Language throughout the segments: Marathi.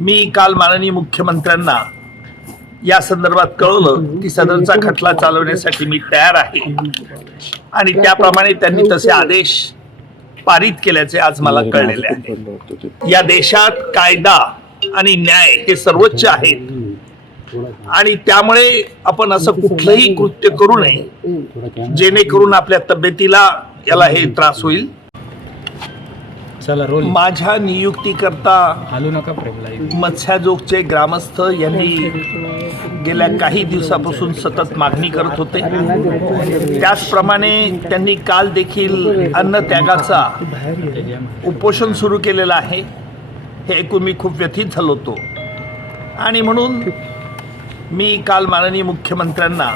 मी काल माननीय मुख्यमंत्र्यांना या संदर्भात कळवलं की सदनचा खटला चालवण्यासाठी मी तयार आहे आणि त्याप्रमाणे त्यांनी तसे आदेश पारित केल्याचे आज मला कळलेले आहे। या देशात कायदा आणि न्याय हे सर्वोच्च आहेत आणि त्यामुळे आपण असं कुठलंही कृत्य करू नये जेणेकरून आपल्या तब्येतीला याला हे त्रास होईल। चला रोल माझ्या नियुक्तीकरता हालू नका प्रेमला मत्स्याजोगचे ग्रामस्थ यांनी गेल्या काही दिवसापासून सतत मागणी करत होते। त्याचप्रमाणे त्यांनी काल देखील अन्न त्यागाचा उपोषण सुरू केलेलं आहे। हे ऐकून मी खूप व्यथित झालो होतो आणि म्हणून मी काल माननीय मुख्यमंत्र्यांना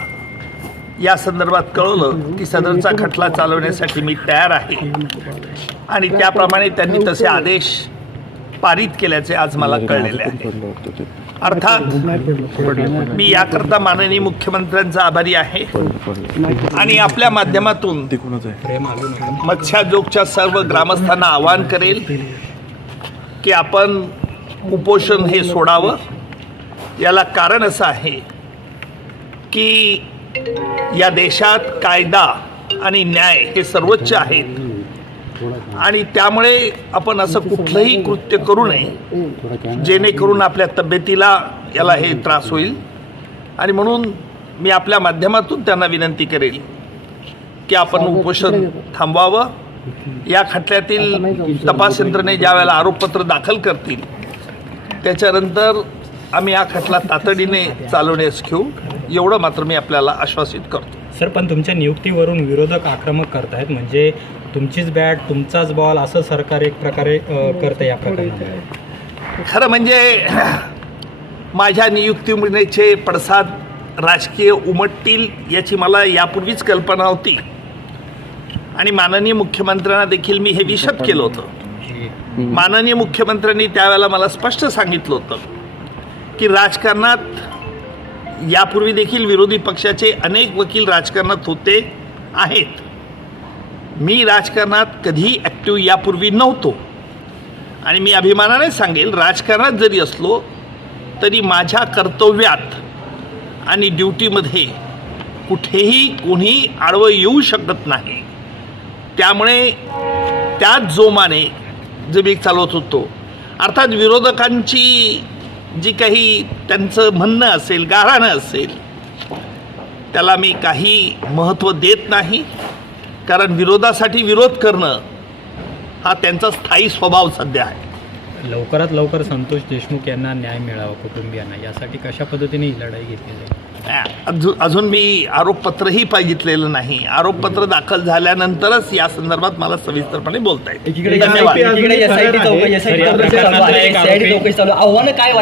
या संदर्भात कळवलं की सदनचा खटला चालवण्यासाठी मी तयार आहे आणि त्याप्रमाणे त्यांनी तसे आदेश पारित केल्याचे आज मला कळलेले आहे। अर्थात मी याकरता माननीय मुख्यमंत्र्यांचा आभारी आहे आणि आपल्या माध्यमातून मत्स्याजोगच्या सर्व ग्रामस्थांना आवाहन करेल की आपण उपोषण हे सोडावं। याला कारण असं आहे की या देशात कायदा आणि न्याय हे सर्वोच्च आहेत आणि त्यामुळे आपण असं कुठलंही कृत्य करू नये जेणेकरून आपल्या तब्येतीला याला हे त्रास होईल आणि म्हणून मी आपल्या माध्यमातून त्यांना विनंती करेल की आपण उपोषण थांबवावं। या खटल्यातील तपास यंत्रणे ज्या वेळेला आरोपपत्र दाखल करतील त्याच्यानंतर आम्ही हा खटला तातडीने चालवण्यास घेऊ, एवढं मात्र मी आपल्याला आश्वासित करतो। सर, पण तुमच्या नियुक्तीवरून विरोधक आक्रमक करतायत, म्हणजे तुमचीच बॅट तुमचाच बॉल असं सरकार एक प्रकारे करतं या प्रकारे। खरं म्हणजे माझ्या नियुक्तीचे पडसाद राजकीय उमटतील याची मला यापूर्वीच कल्पना होती आणि माननीय मुख्यमंत्र्यांना देखील मी हे विशद केलं होतं। माननीय मुख्यमंत्र्यांनी त्यावेळेला मला स्पष्ट सांगितलं होतं की राजकारणात यापूर्वी देखील विरोधी पक्षाचे अनेक वकील राजकारणात होते आहेत। मी राजकारणात कधी ॲक्टिव्ह यापूर्वी नव्हतो आणि मी अभिमानाने सांगेल राजकारणात जरी असलो तरी माझ्या कर्तव्यात आणि ड्युटीमध्ये कुठेही कोणी आडवं येऊ शकत नाही। त्यामुळे त्याच जोमाने जे मी चालवत होतो, अर्थात विरोधकांची जी काही त्यांचं म्हणणं असेल, गाऱ्हाणं असेल, त्याला मी काही महत्त्व देत नाही, कारण विरोधासाठी विरोध करणं हा त्यांचा स्थायी स्वभाव सध्या आहे। लवकरात लवकर संतोष देशमुख यांना न्याय मिळावा कुटुंबियांना, यासाठी कशा पद्धतीने ही लढाई घेतली जाईल? अजून मी आरोपपत्रही पाहिलं नाही। आरोपपत्र दाखल झाल्यानंतरच या संदर्भात मला सविस्तरपणे बोलता येईल। धन्यवाद। आव्हानं काय